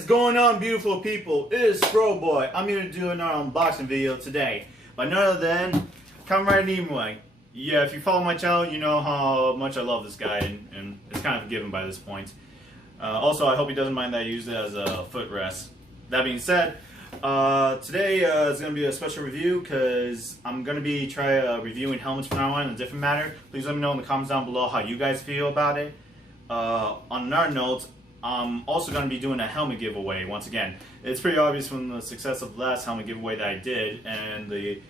is going on, beautiful people? It is Boy. I'm here to do another unboxing video today by none other than Kamen Rider Nimoy. Yeah, if you follow my channel, you know how much I love this guy, and it's kind of forgiven by this point. Also, I hope he doesn't mind that I use it as a footrest. That being said, today is going to be a special review because I'm going to be reviewing helmets from now on in a different manner. Please let me know in the comments down below how you guys feel about it. On another note, I'm also going to be doing a helmet giveaway once again. It's pretty obvious from the success of the last helmet giveaway that I did and the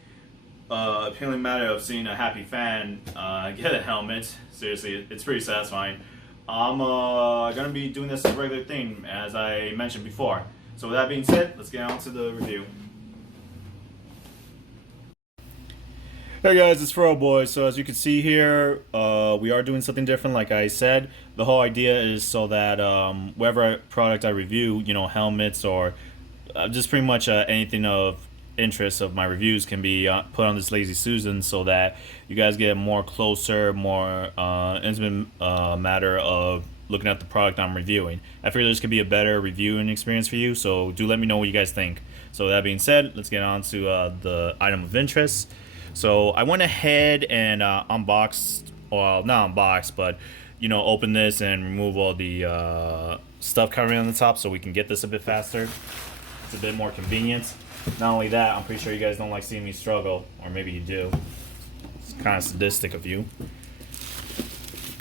appealing matter of seeing a happy fan get a helmet. Seriously, it's pretty satisfying. I'm going to be doing this as a regular thing, as I mentioned before. So with that being said, let's get on to the review. Hey guys, it's Boy. So as you can see here, we are doing something different like I said. The whole idea is so that whatever product I review, you know, helmets or just pretty much anything of interest of my reviews can be put on this Lazy Susan so that you guys get a more closer, more intimate matter of looking at the product I'm reviewing. I figure this could be a better reviewing experience for you, so do let me know what you guys think. So with that being said, let's get on to the item of interest. So I went ahead and unboxed, well, not unboxed, but you know, open this and remove all the stuff covering on the top so we can get this a bit faster. It's a bit more convenient. Not only that, I'm pretty sure you guys don't like seeing me struggle, or maybe you do. It's kind of sadistic of you.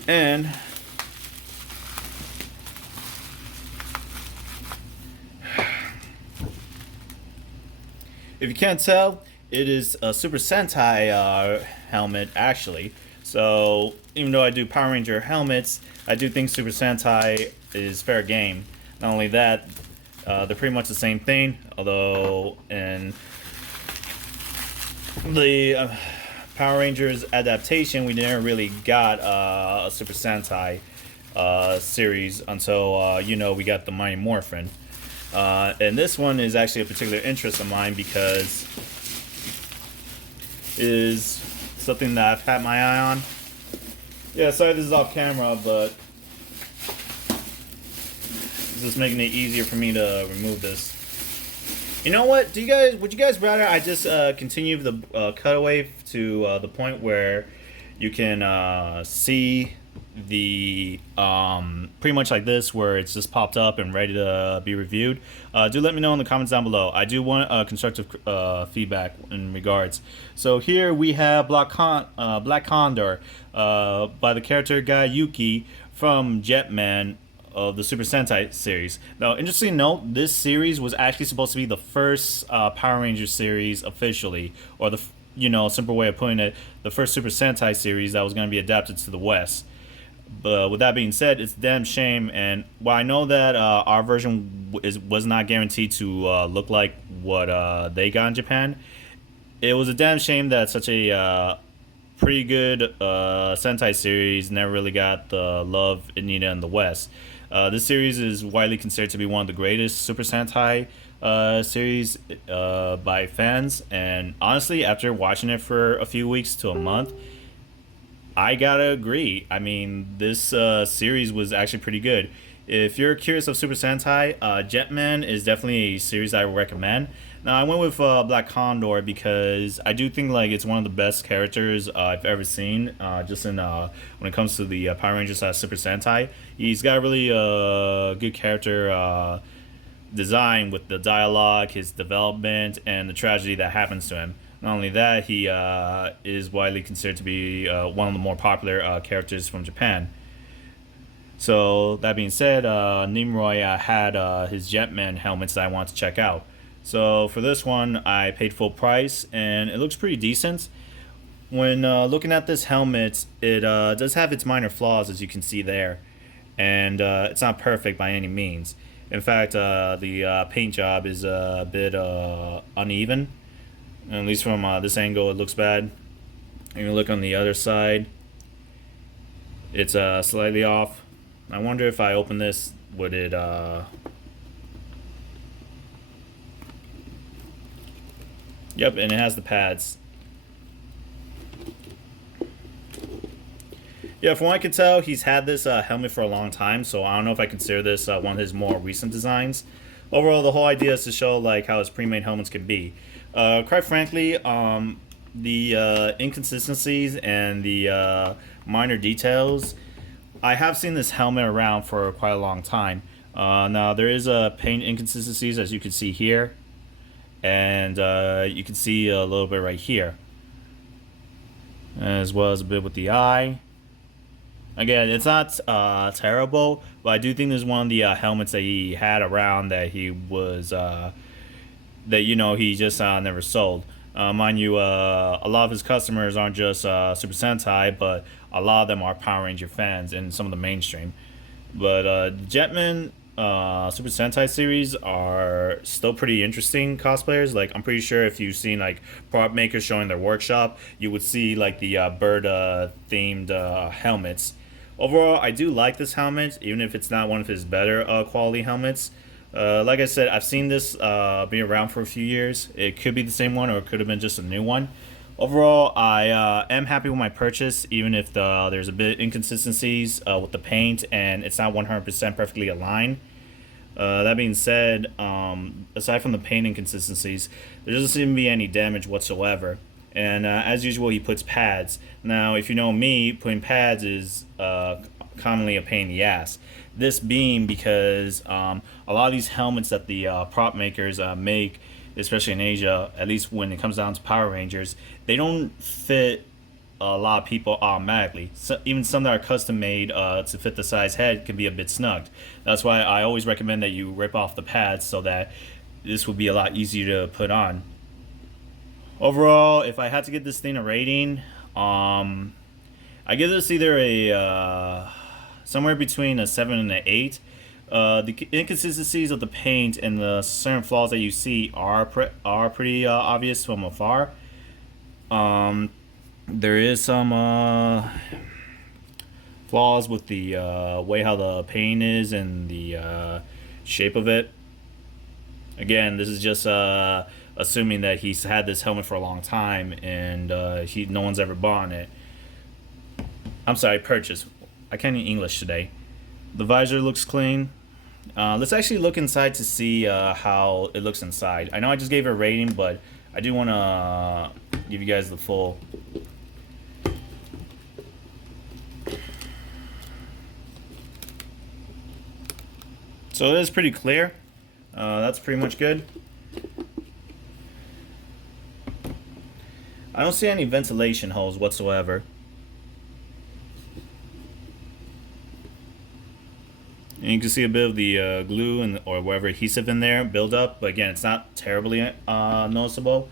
And if you can't tell, it is a Super Sentai helmet, actually. So, even though I do Power Ranger helmets, I do think Super Sentai is fair game. Not only that, they're pretty much the same thing, although in the Power Rangers adaptation, we never really got a Super Sentai series until, you know, we got the Mighty Morphin. And this one is actually a particular interest of mine because it is something that I've had my eye on. Yeah, sorry this is off camera, but it's just making it easier for me to remove this. You know what? Would you guys rather I just continue the cutaway to the point where you can see the pretty much like this, where it's just popped up and ready to be reviewed? Do let me know in the comments down below. I do want constructive feedback in regards. So here we have Black Condor by the character guy Yuki from Jetman of the Super Sentai series. Now, interesting note, this series was actually supposed to be the first Power Rangers series officially, or the, you know, simple way of putting it, the first Super Sentai series that was going to be adapted to the West. But with that being said, it's a damn shame, and while I know that our version was not guaranteed to look like what they got in Japan, it was a damn shame that such a pretty good Sentai series never really got the love it needed in the West. This series is widely considered to be one of the greatest Super Sentai series by fans, and honestly, after watching it for a few weeks to a month, I gotta agree. I mean, this series was actually pretty good. If you're curious of Super Sentai, Jetman is definitely a series I would recommend. Now, I went with Black Condor because I do think like it's one of the best characters I've ever seen. Just in when it comes to the Power Rangers Super Sentai, he's got a really good character design with the dialogue, his development, and the tragedy that happens to him. Not only that, he is widely considered to be one of the more popular characters from Japan. So that being said, Nimoy had his Jetman helmets that I wanted to check out. So for this one, I paid full price, and it looks pretty decent. When looking at this helmet, it does have its minor flaws, as you can see there, and it's not perfect by any means. In fact, the paint job is a bit uneven. At least from this angle, it looks bad. If you look on the other side, it's slightly off. I wonder if I open this, would it... Yep, and it has the pads. Yeah, from what I can tell, he's had this helmet for a long time, so I don't know if I consider this one of his more recent designs. Overall, the whole idea is to show like how his pre-made helmets can be. Quite frankly, the inconsistencies and the minor details. I have seen this helmet around for quite a long time. Now there is paint inconsistencies as you can see here, and you can see a little bit right here, as well as a bit with the eye. Again, it's not terrible, but I do think this is one of the helmets that he had around that he was that he just never sold. Mind you, a lot of his customers aren't just Super Sentai, but a lot of them are Power Ranger fans and some of the mainstream. But Jetman Super Sentai series are still pretty interesting cosplayers. Like, I'm pretty sure if you've seen like prop makers showing their workshop, you would see like the bird themed helmets. Overall, I do like this helmet, even if it's not one of his better quality helmets. Like I said, I've seen this be around for a few years. It could be the same one, or it could have been just a new one. Overall, I am happy with my purchase, even if there's a bit inconsistencies with the paint and it's not 100% perfectly aligned. That being said, aside from the paint inconsistencies, there doesn't seem to be any damage whatsoever. And as usual, he puts pads. Now, if you know me, putting pads is commonly a pain in the ass. This being because a lot of these helmets that the prop makers make, especially in Asia, at least when it comes down to Power Rangers, they don't fit a lot of people automatically. So even some that are custom made to fit the size head can be a bit snugged. That's why I always recommend that you rip off the pads so that this would be a lot easier to put on. Overall, if I had to give this thing a rating, I give this either a somewhere between a 7 and an 8. The inconsistencies of the paint and the certain flaws that you see are pretty obvious from afar. There is some flaws with the way how the paint is and the shape of it. Again, this is just assuming that he's had this helmet for a long time and no one's ever bought it. I'm sorry, purchase. I can't eat English today. The visor looks clean. Let's actually look inside to see how it looks inside. I know I just gave it a rating, but I do want to give you guys the full. So it is pretty clear. That's pretty much good. I don't see any ventilation holes whatsoever. And you can see a bit of the glue and or whatever adhesive in there build up, but again, it's not terribly noticeable,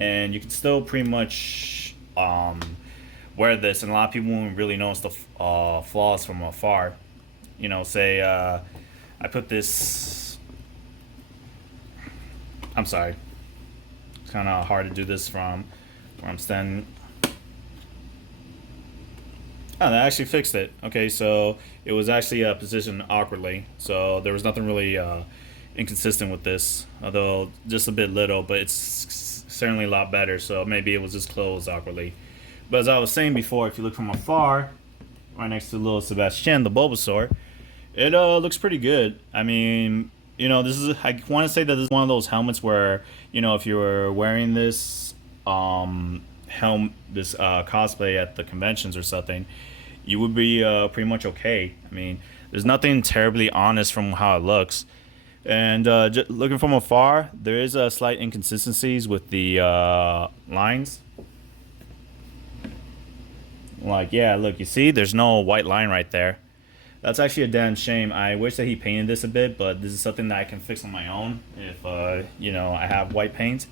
and you can still pretty much wear this, and a lot of people won't really notice the flaws from afar. Say I put this. I'm sorry. It's kind of hard to do this from where I'm standing. Oh, that actually fixed it. Okay, so it was actually positioned awkwardly, so there was nothing really inconsistent with this, although just a bit little, but it's certainly a lot better, so maybe it was just closed awkwardly. But as I was saying before, if you look from afar, right next to little Sebastian, the Bulbasaur, it looks pretty good. I mean, this is, I want to say that this is one of those helmets where, if you were wearing this this cosplay at the conventions or something, you would be pretty much okay. I mean, there's nothing terribly honest from how it looks. And looking from afar, there is slight inconsistencies with the lines. Like, yeah, look, you see, there's no white line right there. That's actually a damn shame. I wish that he painted this a bit, but this is something that I can fix on my own if, I have white paint.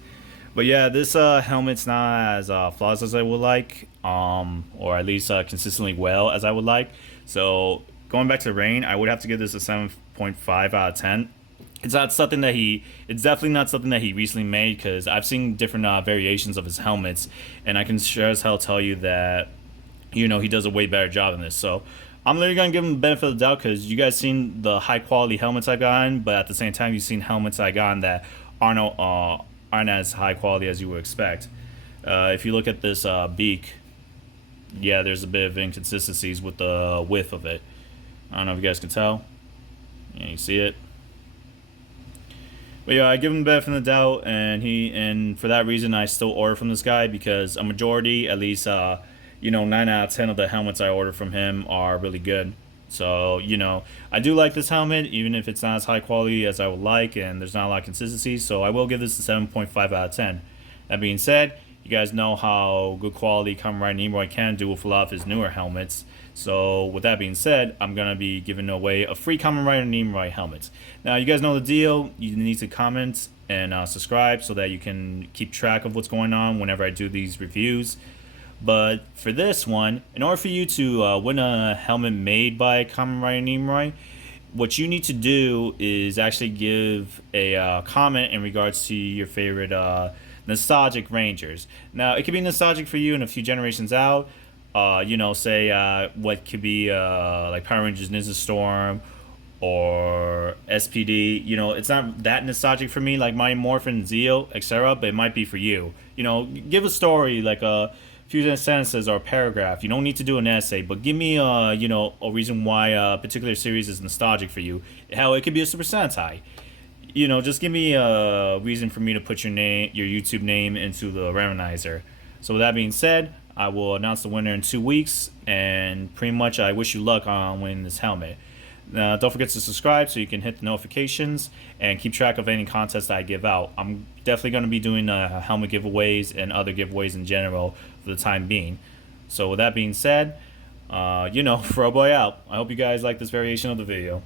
But yeah, this helmet's not as flawless as I would like, or at least consistently well as I would like. So going back to Rain, I would have to give this a 7.5 out of 10. It's definitely not something that he recently made, because I've seen different variations of his helmets, and I can sure as hell tell you that, he does a way better job than this. So I'm literally gonna give him the benefit of the doubt, because you guys seen the high quality helmets I've gotten, but at the same time you've seen helmets I gotten that aren't as high quality as you would expect. If you look at this beak, yeah, there's a bit of inconsistencies with the width of it. I don't know if you guys can tell. Yeah, you see it. But yeah, I give him the benefit of the doubt, and for that reason, I still order from this guy because a majority, at least, 9 out of 10 of the helmets I order from him are really good. So I do like this helmet, even if it's not as high quality as I would like, and there's not a lot of consistency. So I will give this a 7.5 out of 10. That being said, you guys know how good quality Kamen Rider Nimoy can do with a lot of his newer helmets. So with that being said, I'm gonna be giving away a free Kamen Rider Nimoy helmet. Now you guys know the deal. You need to comment and subscribe so that you can keep track of what's going on whenever I do these reviews. But for this one, in order for you to win a helmet made by Kamen Rider Nimoy, what you need to do is actually give a comment in regards to your favorite nostalgic Rangers. Now, it could be nostalgic for you in a few generations out. Say what could be like Power Rangers Ninja Storm or SPD. It's not that nostalgic for me, like Mighty Morphin, Zeo, etc. But it might be for you. Give a story like a few sentences or a paragraph. You don't need to do an essay, but give me a reason why a particular series is nostalgic for you. Hell, it could be a Super Sentai. Just give me a reason for me to put your YouTube name into the randomizer. So with that being said, I will announce the winner in 2 weeks, and pretty much I wish you luck on winning this helmet. Don't forget to subscribe so you can hit the notifications and keep track of any contests that I give out. I'm definitely going to be doing helmet giveaways and other giveaways in general for the time being. So with that being said, Froboy out. I hope you guys like this variation of the video.